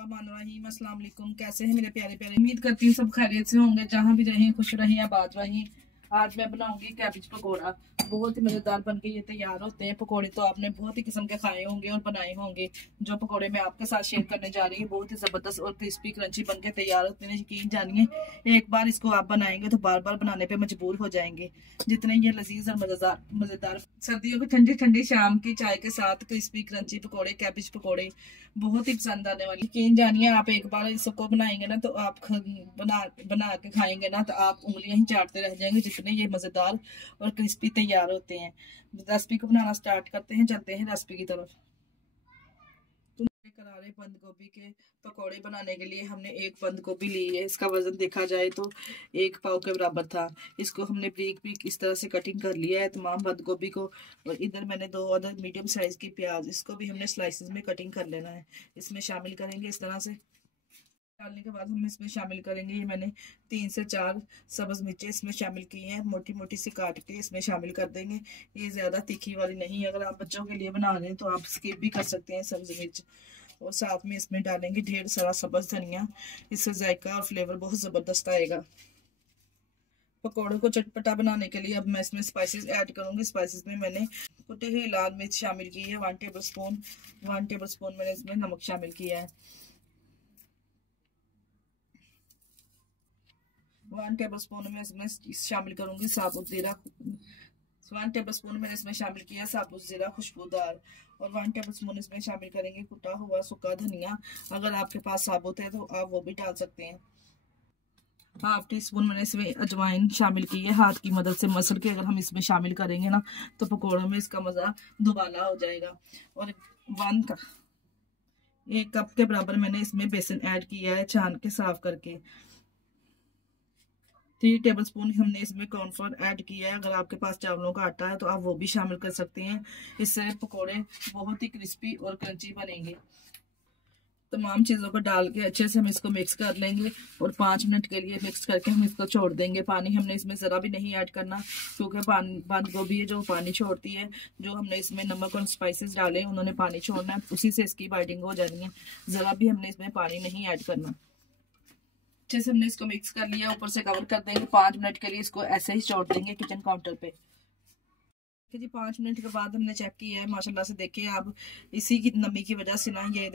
बिस्मिल्लाहिर्रहमानिर्रहीम। अस्सलाम वालेकुम। कैसे हैं मेरे प्यारे प्यारे, उम्मीद करती हूँ सब खैरियत से होंगे, जहाँ भी रहें खुश रहें आबाद रहें। आज मैं बनाऊंगी कैबेज पकोड़ा। बहुत ही मजेदार बनके ये तैयार होते हैं पकोड़े। तो आपने बहुत ही किस्म के खाए होंगे और बनाए होंगे। जो पकोड़े मैं आपके साथ शेयर करने जा रही हूँ बहुत ही जबरदस्त और क्रिस्पी क्रंची बनके तैयार होते हैं। यकीन जानिए, एक बार इसको आप बनाएंगे तो बार बार बनाने पे मजबूर हो जाएंगे। जितने ये लजीज और मजेदार सर्दियों की ठंडी ठंडी शाम की चाय के साथ क्रिस्पी क्रंची पकोड़े, कैबेज पकोड़े बहुत ही पसंद आने वाली। यकीन जानिए, आप एक बार इसको बनाएंगे ना तो आप बना के खाएंगे ना तो आप उंगलियां ही चाटते रह जाएंगे, जितने ये मजेदार और क्रिस्पी तैयार होते हैं। रेसिपी को बनाना स्टार्ट करते हैं, चलते हैं रेसिपी की तरफ। करारे बंद गोभी के पकोड़े बनाने के लिए हमने एक बंद गोभी ली है। इसका वजन देखा जाए तो 1 पाव के बराबर था। इसको हमने ब्रीक इस तरह से कटिंग कर लिया है तमाम बंद गोभी को। और इधर मैंने 2 अदद मीडियम साइज की प्याज, इसको भी हमने स्लाइसेस में कटिंग कर लेना है। इसमें शामिल करेंगे इस तरह से। डालने के बाद हम इसमें शामिल करेंगे, ये मैंने 3 से 4 सब्ज मिर्चें इसमें शामिल की हैं, मोटी मोटी सी काट के इसमें शामिल कर देंगे। ये ज़्यादा तीखी वाली नहीं, अगर आप बच्चों के लिए बना रहे हैं तो आप स्किप भी कर सकते हैं सब्ज मिर्च। और साथ में इसमें डालेंगे ढेर सारा सब्ज धनिया। इससे जायका और फ्लेवर बहुत ज़बरदस्त आएगा। पकौड़ों को चटपटा बनाने के लिए अब मैं इसमें स्पाइसेस ऐड करूंगी। स्पाइसेस में मैंने कुटी हुई लाल मिर्च शामिल की है 1 टेबल स्पून मैंने इसमें नमक शामिल किया है। 1 टेबल स्पून में इसमें शामिल करूंगी साबुत जीरा। 1 टेबल स्पून मैंने इसमें शामिल किया साबुत जीरा खुशबूदार। और 1 टेबल स्पून इसमें शामिल करेंगे कुटा हुआ सूखा धनिया। अगर आपके पास साबुत है तो आप वो भी डाल सकते हैं। 1/2 टीस्पून मैंने इसमें अजवाइन शामिल की है, हाथ की मदद से मसल के अगर हम इसमें शामिल करेंगे ना तो पकौड़ों में इसका मज़ा दुबाला हो जाएगा। और 1 कप के बराबर मैंने इसमें बेसन ऐड किया है छान के साफ करके। 3 टेबल स्पून हमने इसमें कॉर्नफ्लोर ऐड किया है। अगर आपके पास चावलों का आटा है तो आप वो भी शामिल कर सकते हैं। इससे पकोड़े बहुत ही क्रिस्पी और क्रंची बनेंगे। तमाम चीज़ों को डाल के अच्छे से हम इसको मिक्स कर लेंगे और 5 मिनट के लिए मिक्स करके हम इसको छोड़ देंगे। पानी हमने इसमें ज़रा भी नहीं ऐड करना, क्योंकि बंद गोभी है जो पानी छोड़ती है। जो हमने इसमें नमक और स्पाइसेस डाले उन्होंने पानी छोड़ना है, उसी से इसकी बाइंडिंग हो जानी है। ज़रा भी हमने इसमें पानी नहीं ऐड करना। अच्छे से हमने इसको मिक्स कर लिया, ऊपर से कवर कर देंगे। 5 मिनट के लिए इसको ऐसे ही छोड़ देंगे किचन काउंटर पे। जी 5 मिनट के बाद हमने चेक किया है, माशाल्लाह से देखिए आप इसी की नमी की वजह से ना ये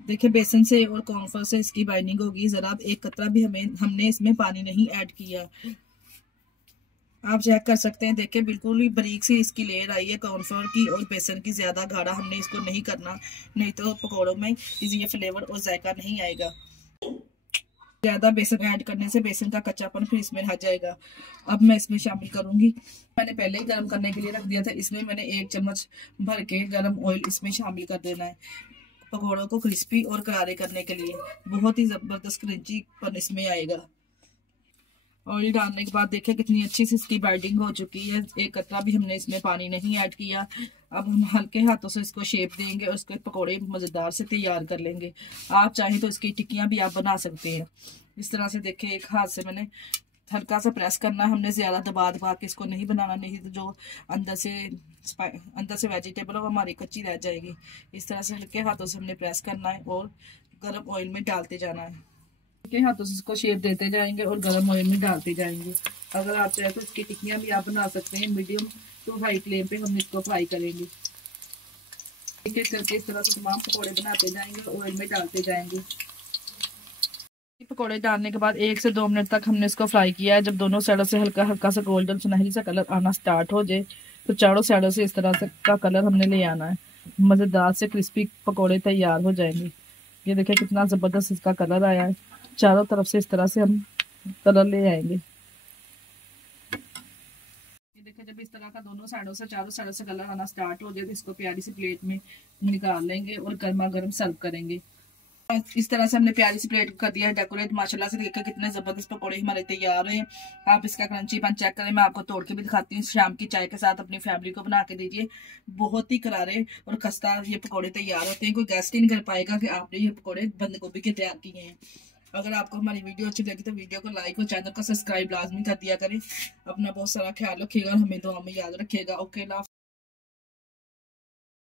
देखिए बेसन से और कॉर्नफ्लोर से इसकी बाइंडिंग होगी। जरा एक कतरा भी हमने इसमें पानी नहीं ऐड किया। आप चेक कर सकते हैं, देखिए बिल्कुल ही बारीक सी इसकी लेयर आई है कॉर्नफ्लोर की और बेसन की। ज्यादा गाढ़ा हमने इसको नहीं करना, नहीं तो पकौड़ों में ये फ्लेवर और जायका नहीं आएगा। ज्यादा बेसन ऐड करने से बेसन का कच्चापन फिर इसमें आ जाएगा। अब मैं इसमें शामिल करूंगी, मैंने पहले ही गर्म करने के लिए रख दिया था, इसमें मैंने 1 चम्मच भर के गर्म ऑयल इसमें शामिल कर देना है। पकौड़ों को क्रिस्पी और करारे करने के लिए बहुत ही जबरदस्त क्रंचीपन इसमें आएगा। ऑयल डालने के बाद देखिए कितनी अच्छी सी इसकी बाइंडिंग हो चुकी है। 1 कतरा भी हमने इसमें पानी नहीं ऐड किया। अब हम हल्के हाथों से इसको शेप देंगे और उसके पकौड़े मज़ेदार से तैयार कर लेंगे। आप चाहें तो इसकी टिक्कियां भी आप बना सकते हैं। इस तरह से देखिए एक हाथ से मैंने हल्का सा प्रेस करना है, हमने ज़्यादा दबा के इसको नहीं बनाना, नहीं तो जो अंदर से वेजिटेबल वो हमारी कच्ची रह जाएगी। इस तरह से हल्के हाथों से हमने प्रेस करना है और गर्म ऑयल में डालते जाना है। हल्के हाथों से इसको शेप देते जाएंगे और गर्म ऑयल में डालते जाएंगे। अगर आप चाहें तो इसकी टिक्कियां भी आप बना सकते हैं। मीडियम टू हाई फ्लेम पे हम इसको फ्राई करेंगे। एक एक करके इस तरह से तमाम पकौड़े बनाते जाएंगे और ऑयल में डालते जाएंगे। पकौड़े डालने के बाद 1 से 2 मिनट तक हमने इसको फ्राई किया है। जब दोनों साइडों से हल्का हल्का सा गोल्डन सुनहरी सा कलर आना स्टार्ट हो जाए तो चारों साइडों से इस तरह से का कलर हमने ले आना है। मज़ेदार से क्रिस्पी पकौड़े तैयार हो जाएंगे। ये देखिए कितना ज़बरदस्त इसका कलर आया है। चारों तरफ से इस तरह से हम कलर ले आएंगे। ये देखिए जब इस तरह का दोनों साइडों से चारों साइडों से कलर आना स्टार्ट हो जाए तो इसको प्यारी सी प्लेट में निकाल लेंगे और गर्मा गर्म सर्व करेंगे। इस तरह से हमने प्यारी सी प्लेट कर दिया है डेकोरेट। माशाल्लाह से देखकर कितने जबरदस्त पकौड़े हमारे तैयार हैं। आप इसका क्रंचीपन चेक करें, मैं आपको तोड़ के भी दिखाती हूँ। शाम की चाय के साथ अपनी फैमिली को बना के दीजिए, बहुत ही करारे और खस्ता ये पकौड़े तैयार होते हैं। कोई गेस्ट ही नहीं कर पाएगा कि आपने ये पकौड़े बंद गोभी के तैयार किए हैं। अगर आपको हमारी वीडियो अच्छी लगी तो वीडियो को लाइक और चैनल को सब्सक्राइब लाजमी कर दिया करें। अपना बहुत सारा ख्याल रखिएगा और हमें दुआ में याद रखिएगा। ओके।